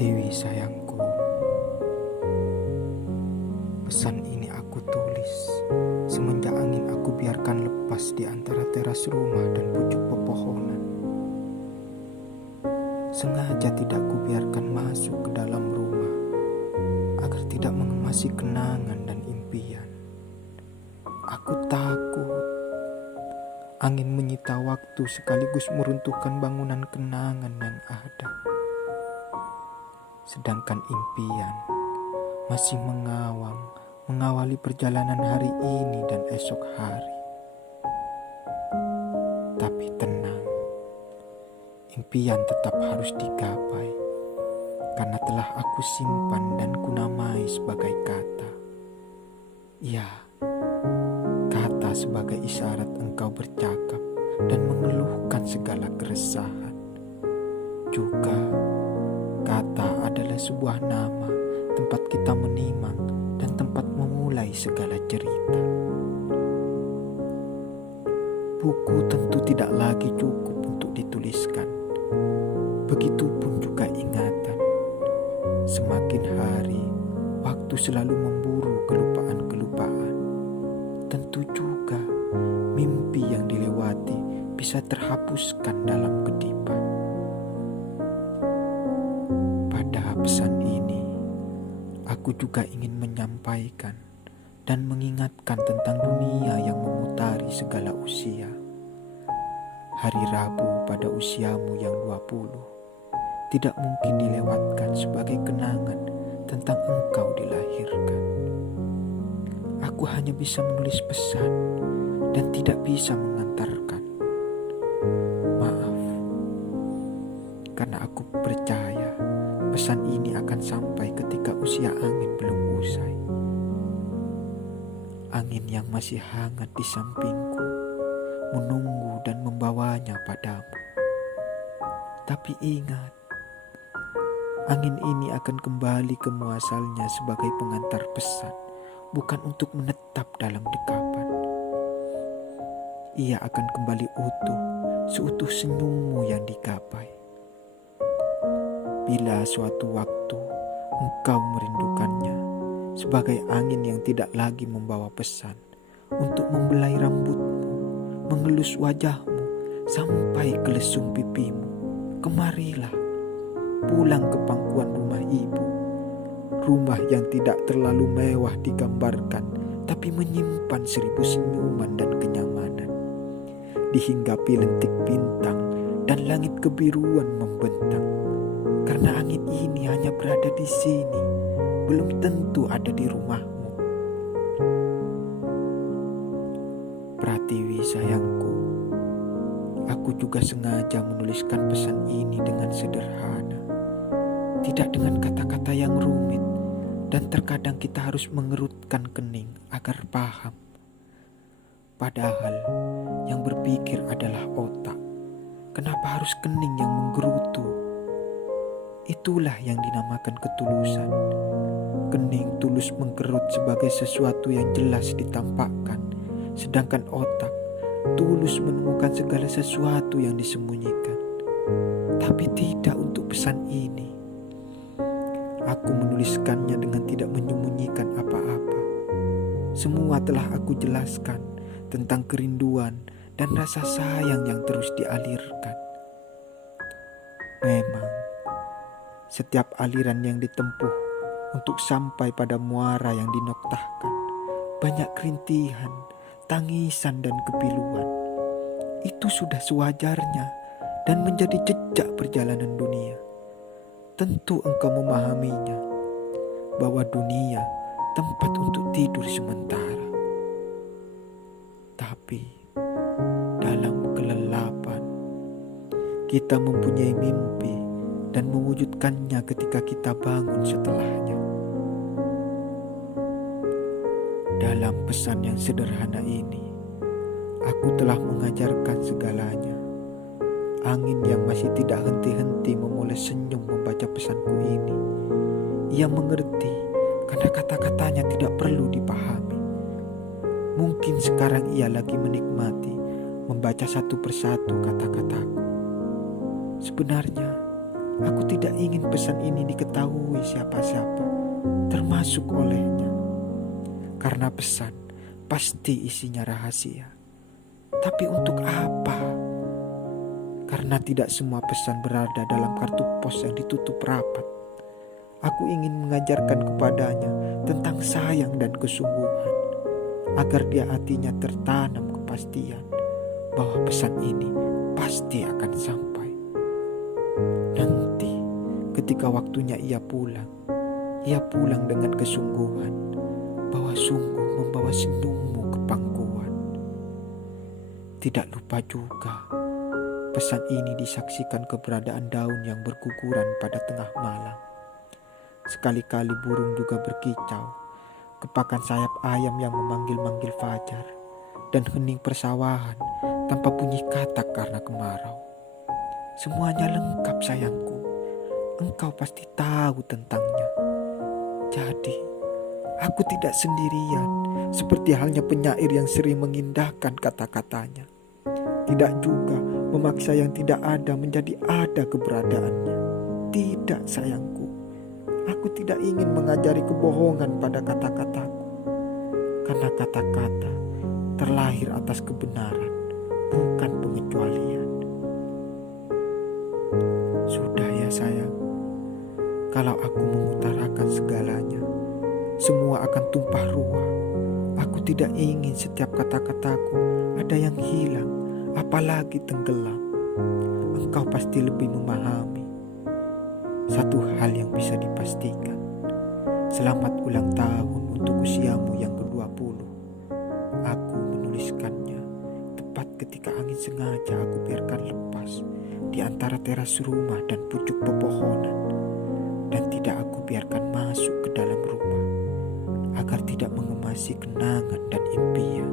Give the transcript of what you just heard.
Pratiwi sayangku, pesan ini aku tulis semenjak angin aku biarkan lepas di antara teras rumah dan pucuk pepohonan. Sengaja tidak kubiarkan masuk ke dalam rumah agar tidak mengemasi kenangan dan impian. Aku takut angin menyita waktu sekaligus meruntuhkan bangunan kenangan yang ada. Sedangkan impian masih mengawali perjalanan hari ini dan esok hari. Tapi tenang, impian tetap harus digapai karena telah aku simpan dan kunamai sebagai kata. Ya, kata sebagai isyarat engkau bercakap dan mengeluhkan segala keresahan. Juga kata adalah sebuah nama tempat kita menimang dan tempat memulai segala cerita. Buku tentu tidak lagi cukup untuk dituliskan. Begitupun juga ingatan. Semakin hari, waktu selalu memburu kelupaan-kelupaan. Tentu juga mimpi yang dilewati bisa terhapuskan dalam kedipan. Pada pesan ini, aku juga ingin menyampaikan dan mengingatkan tentang dunia yang memutari segala usia. Hari Rabu pada usiamu yang 20 tidak mungkin dilewatkan sebagai kenangan tentang engkau dilahirkan. Aku hanya bisa menulis pesan dan tidak bisa mengantarkan. Maaf, karena aku percaya pesan ini akan sampai ketika usia angin belum usai. Angin yang masih hangat di sampingku menunggu dan membawanya padamu. Tapi ingat, angin ini akan kembali ke muasalnya sebagai pengantar pesan, bukan untuk menetap dalam dekapan. Ia akan kembali utuh, seutuh senyummu yang digapai. Bila suatu waktu engkau merindukannya, sebagai angin yang tidak lagi membawa pesan untuk membelai rambutmu, mengelus wajahmu sampai ke lesung pipimu, kemarilah pulang ke pangkuan rumah ibu. Rumah yang tidak terlalu mewah digambarkan, tapi menyimpan 1000 senyuman dan kenyamanan. Dihinggapi lentik bintang dan langit kebiruan membentang. Karena angin ini hanya berada di sini, belum tentu ada di rumahmu. Pratiwi sayangku, aku juga sengaja menuliskan pesan ini dengan sederhana. Tidak dengan kata-kata yang rumit, dan terkadang kita harus mengerutkan kening agar paham. Padahal yang berpikir adalah otak. Kenapa harus kening yang menggerutu? Itulah yang dinamakan ketulusan. Kening tulus mengkerut sebagai sesuatu yang jelas ditampakkan, sedangkan otak tulus menemukan segala sesuatu yang disembunyikan. Tapi tidak untuk pesan ini. Aku menuliskannya dengan tidak menyembunyikan apa-apa. Semua telah aku jelaskan tentang kerinduan dan rasa sayang yang terus dialirkan. Memang, setiap aliran yang ditempuh untuk sampai pada muara yang dinoktahkan, banyak kerintihan, tangisan, dan kepiluan. Itu sudah sewajarnya dan menjadi jejak perjalanan dunia. Tentu engkau memahaminya, bahwa dunia tempat untuk tidur sementara. Tapi dalam kelelapan, kita mempunyai mimpi dan mewujudkannya ketika kita bangun setelahnya. Dalam pesan yang sederhana ini, aku telah mengajarkan segalanya. Angin yang masih tidak henti-henti memulai senyum membaca pesanku ini. Ia mengerti karena kata-katanya tidak perlu dipahami. Mungkin sekarang ia lagi menikmati membaca satu persatu kata-kataku. Sebenarnya Aku tidak ingin pesan ini diketahui siapa-siapa, termasuk olehnya. Karena pesan pasti isinya rahasia. Tapi untuk apa? Karena tidak semua pesan berada dalam kartu pos yang ditutup rapat. Aku ingin mengajarkan kepadanya tentang sayang dan kesungguhan, agar di hatinya tertanam kepastian bahwa pesan ini pasti akan sampai. Nanti ketika waktunya ia pulang dengan kesungguhan, bahwa sungguh membawa senyummu ke pangkuan. Tidak lupa juga, pesan ini disaksikan keberadaan daun yang berguguran pada tengah malam. Sekali-kali burung juga berkicau, kepakan sayap ayam yang memanggil-manggil fajar, dan hening persawahan tanpa bunyi katak karena kemarau. Semuanya lengkap sayangku, engkau pasti tahu tentangnya. Jadi, aku tidak sendirian, seperti halnya penyair yang sering mengindahkan kata-katanya. Tidak juga memaksa yang tidak ada menjadi ada keberadaannya. Tidak sayangku, aku tidak ingin mengajari kebohongan pada kata-kataku. Karena kata-kata terlahir atas kebenaran, bukan pengecualian. Sudah ya sayang, kalau aku mengutarakan segalanya, semua akan tumpah ruah. Aku tidak ingin setiap kata-kataku ada yang hilang, apalagi tenggelam. Engkau pasti lebih memahami. Satu hal yang bisa dipastikan, selamat ulang tahun untuk usiamu yang ke-20. Aku menuliskannya tepat ketika angin sengaja aku biarkan lepas di antara teras rumah dan pucuk pepohonan, dan tidak aku biarkan masuk ke dalam rumah agar tidak mengemasi kenangan dan impian.